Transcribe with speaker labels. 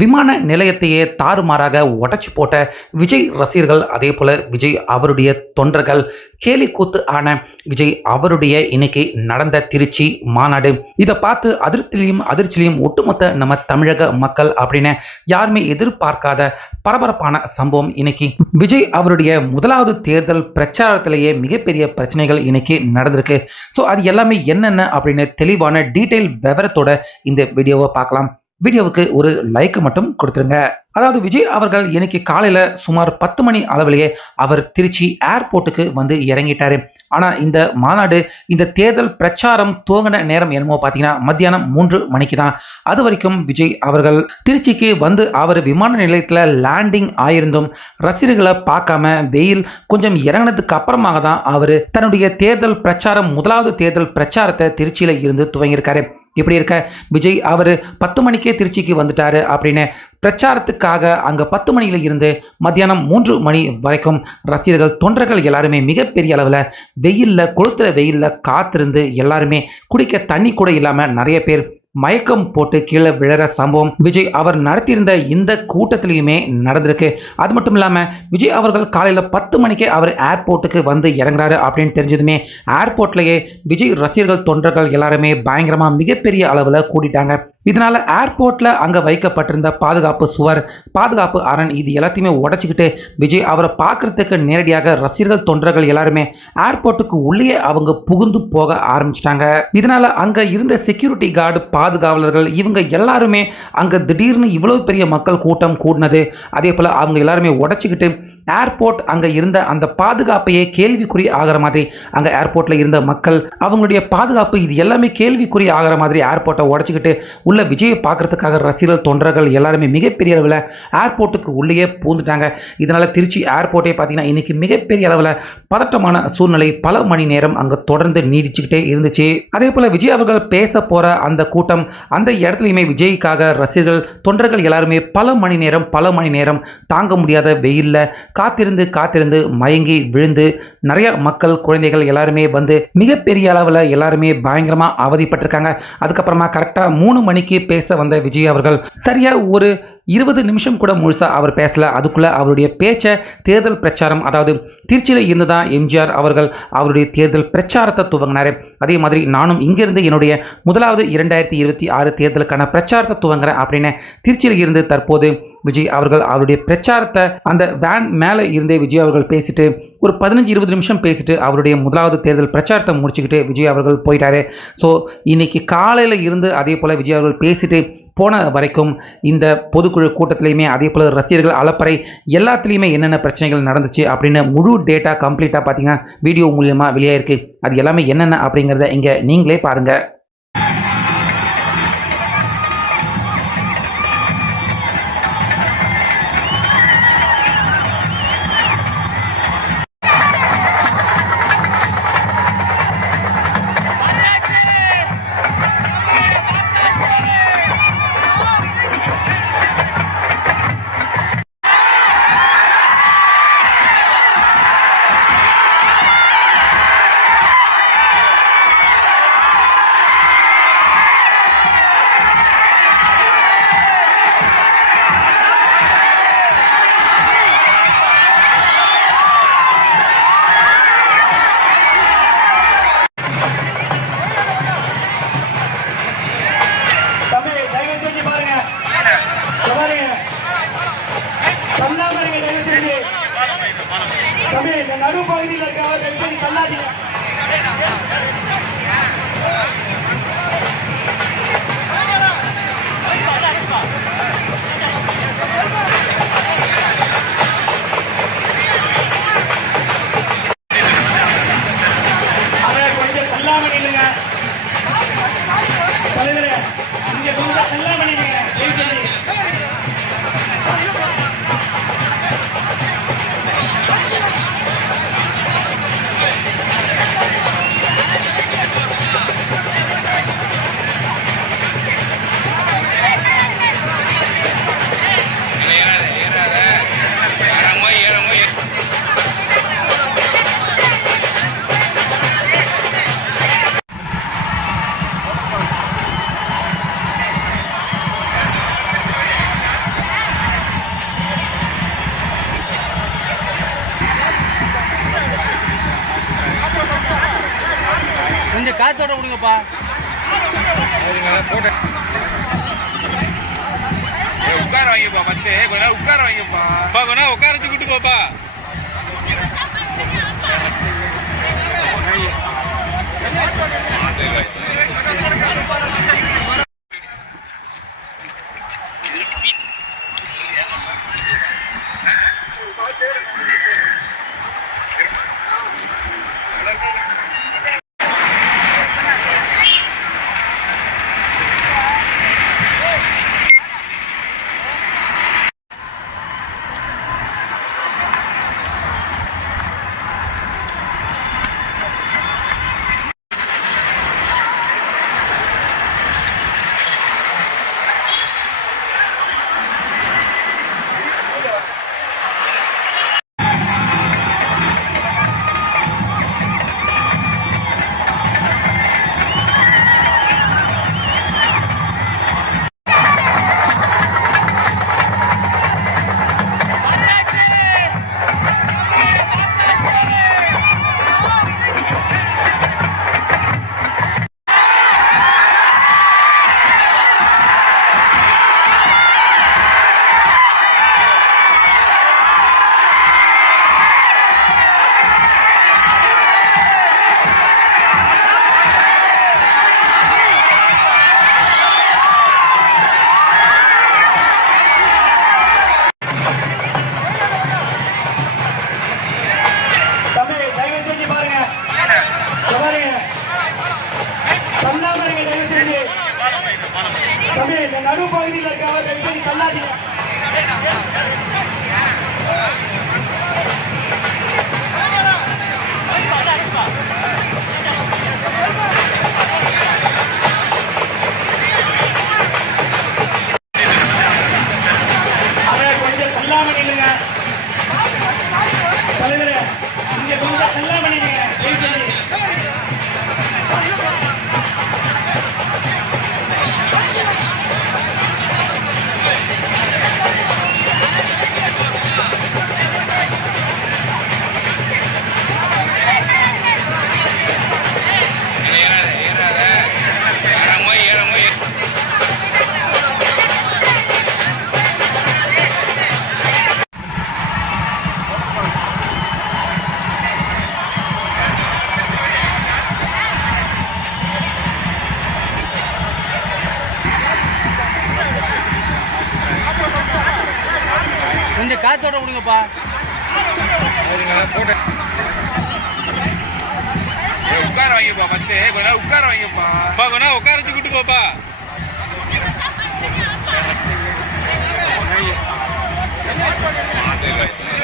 Speaker 1: விமான நிலையத்தையே தாறுமாறாக உடச்சி போட்ட விஜய் ரசிகர்கள் அதே போல விஜய் அவருடைய தொண்டர்கள் கேலி கூத்து ஆன விஜய் அவருடைய இன்னைக்கு நடந்த திருச்சி மாநாடு. இதை பார்த்து அதிருப்திலையும் அதிர்ச்சியிலையும் ஒட்டுமொத்த நம்ம தமிழக மக்கள் அப்படின்னு யாருமே எதிர்பார்க்காத பரபரப்பான சம்பவம் இன்னைக்கு. விஜய் அவருடைய முதலாவது தேர்தல் பிரச்சாரத்திலேயே மிகப்பெரிய பிரச்சனைகள் இன்னைக்கு நடந்திருக்கு. ஸோ அது எல்லாமே என்னென்ன அப்படின்னு தெளிவான டீட்டெயில் விவரத்தோட இந்த வீடியோவை பார்க்கலாம். வீடியோவுக்கு ஒரு லைக் மட்டும் கொடுத்துருங்க. அதாவது விஜய் அவர்கள் இன்னைக்கு காலையில சுமார் பத்து மணி அளவிலேயே அவர் திருச்சி ஏர்போர்ட்டுக்கு வந்து இறங்கிட்டாரு. ஆனா இந்த மாநாடு இந்த தேர்தல் பிரச்சாரம் துவங்கின நேரம் என்னமோ பார்த்தீங்கன்னா மத்தியானம் மூன்று மணிக்கு தான். அது வரைக்கும் விஜய் அவர்கள் திருச்சிக்கு வந்து அவர் விமான நிலையத்தில் லேண்டிங் ஆயிருந்தும் ரசிகர்களை பார்க்காம வெயில் கொஞ்சம் இறங்கினதுக்கு அப்புறமாக தான் அவர் தன்னுடைய தேர்தல் பிரச்சாரம் முதலாவது தேர்தல் பிரச்சாரத்தை திருச்சியில இருந்து துவங்கியிருக்காரு. இப்படி இருக்க? விஜய் அவர் பத்து மணிக்கே திருச்சிக்கு வந்துட்டாரு அப்படின்னு பிரச்சாரத்துக்காக அங்கே பத்து மணியில் இருந்து மத்தியானம் மூன்று மணி வரைக்கும் ரசிகர்கள் தொண்டர்கள் எல்லாருமே மிகப்பெரிய அளவில் வெயிலில் கொளுத்துற வெயிலில் காத்திருந்து எல்லாருமே குடிக்க தண்ணி கூட இல்லாமல் நிறைய பேர் மயக்கம் போட்டு கீழே விழற சம்பவம் விஜய் அவர் நடத்தியிருந்த இந்த கூட்டத்திலையுமே நடந்திருக்கு. அது மட்டும் இல்லாமல் விஜய் அவர்கள் காலையில் பத்து மணிக்கே அவர் ஏர்போர்ட்டுக்கு வந்து இறங்குறாரு அப்படின்னு தெரிஞ்சதுமே ஏர்போர்ட்லேயே விஜய் ரசிகர்கள் தொண்டர்கள் எல்லாருமே பயங்கரமாக மிகப்பெரிய அளவில் கூட்டிட்டாங்க இதனால ஏர்போர்ட்ல அங்க வைக்கப்பட்டிருந்த பாதுகாப்பு சுவர் பாதுகாப்பு அரண் இது எல்லாத்தையுமே உடைச்சிக்கிட்டு விஜய் அவரை பார்க்கறதுக்கு நேரடியாக ரசிகர்கள் தொண்டர்கள் எல்லாருமே ஏர்போர்ட்டுக்கு உள்ளே அவங்க புகுந்து போக ஆரம்பிச்சிட்டாங்க. இதனால அங்க இருந்த செக்யூரிட்டி கார்டு பாதுகாவலர்கள் இவங்க எல்லாருமே அங்க திடீர்னு இவ்வளவு பெரிய மக்கள் கூட்டம் கூடினது அதே போல அவங்க எல்லாருமே உடைச்சிக்கிட்டு ஏர்போர்ட் அங்க இருந்த அந்த பாதுகாப்பையே கேள்விக்குறி ஆகிற மாதிரி அங்க ஏர்போர்ட்ல இருந்த மக்கள் அவங்களுடைய பாதுகாப்பு இது எல்லாமே கேள்விக்குறி ஆகிற மாதிரி ஏர்போர்ட்டை உடச்சிக்கிட்டு உள்ள விஜயை பார்க்கறதுக்காக ரசிகர்கள் தொண்டர்கள் எல்லாருமே மிகப்பெரிய அளவில் ஏர்போர்ட்டுக்கு உள்ளேயே பூந்துட்டாங்க இதனால திருச்சி ஏர்போர்ட்டே பார்த்தீங்கன்னா இன்னைக்கு மிகப்பெரிய அளவில் பதட்டமான சூழ்நிலை பல மணி நேரம் அங்க தொடர்ந்து நீடிச்சுக்கிட்டே இருந்துச்சு. அதே போல விஜய் அவர்கள் பேச போற அந்த கூட்டம் அந்த இடத்துலையுமே விஜய்க்காக ரசிகர்கள் தொண்டர்கள் எல்லாருமே பல மணி நேரம் பல மணி நேரம் தாங்க முடியாத வெயில்ல காத்திருந்து காத்திருந்து மயங்கி விழுந்து நிறைய மக்கள் குழந்தைகள் எல்லாருமே வந்து மிகப்பெரிய அளவில் எல்லாருமே பயங்கரமாக அவதிப்பட்டிருக்காங்க. அதுக்கப்புறமா கரெக்டாக மூணு மணிக்கு பேச வந்த விஜய் அவர்கள் சரியாக ஒரு இருபது நிமிஷம் கூட முழுசாக அவர் பேசல. அதுக்குள்ளே அவருடைய பேச்சை தேர்தல் பிரச்சாரம் அதாவது திருச்சியில் இருந்து தான் எம்ஜிஆர் அவர்கள் அவருடைய தேர்தல் பிரச்சாரத்தை துவங்கினாரு. அதே மாதிரி நானும் இங்கிருந்து என்னுடைய முதலாவது இரண்டாயிரத்தி இருபத்தி ஆறு தேர்தலுக்கான பிரச்சாரத்தை துவங்குறேன் அப்படின்னு திருச்சியில் இருந்து தற்போது விஜய் அவர்கள் அவருடைய பிரச்சாரத்தை அந்த வேன் மேலே இருந்தே விஜய் அவர்கள் பேசிட்டு ஒரு பதினஞ்சு இருபது நிமிஷம் பேசிட்டு அவருடைய முதலாவது தேர்தல் பிரச்சாரத்தை முடிச்சுக்கிட்டு விஜய் அவர்கள் போயிட்டாரு. ஸோ இன்னைக்கு காலையில் இருந்து அதே போல் விஜய் அவர்கள் பேசிட்டு போன வரைக்கும் இந்த பொதுக்குழு கூட்டத்திலையுமே அதே போல் ரசிகர்கள் அலப்பறை எல்லாத்துலேயுமே என்னென்ன பிரச்சனைகள் நடந்துச்சு அப்படின்னு முழு டேட்டா கம்ப்ளீட்டாக பார்த்தீங்கன்னா வீடியோ மூலியமாக வெளியாயிருக்கு. அது எல்லாமே என்னென்ன அப்படிங்கிறத இங்கே நீங்களே பாருங்கள்
Speaker 2: காத்தோட விடுங்கப்பா
Speaker 3: உட்கார வைங்கப்பா பத்து. கொஞ்ச நேரம் உட்கார வைங்கப்பா.
Speaker 2: பா வேணா உட்கார வச்சு கூட்டு போப்பா
Speaker 4: தலைவரே இங்க கொஞ்சம்
Speaker 2: செல்லாமணி கைத்தோட விடுங்கப்பா.
Speaker 3: உட்கார வாங்கிப்பா பத்து. கொஞ்ச உட்கார வாங்கிப்பா.
Speaker 2: பா உட்கார வச்சு கூட்டு போப்பா மாட்டு காய்ச்சல்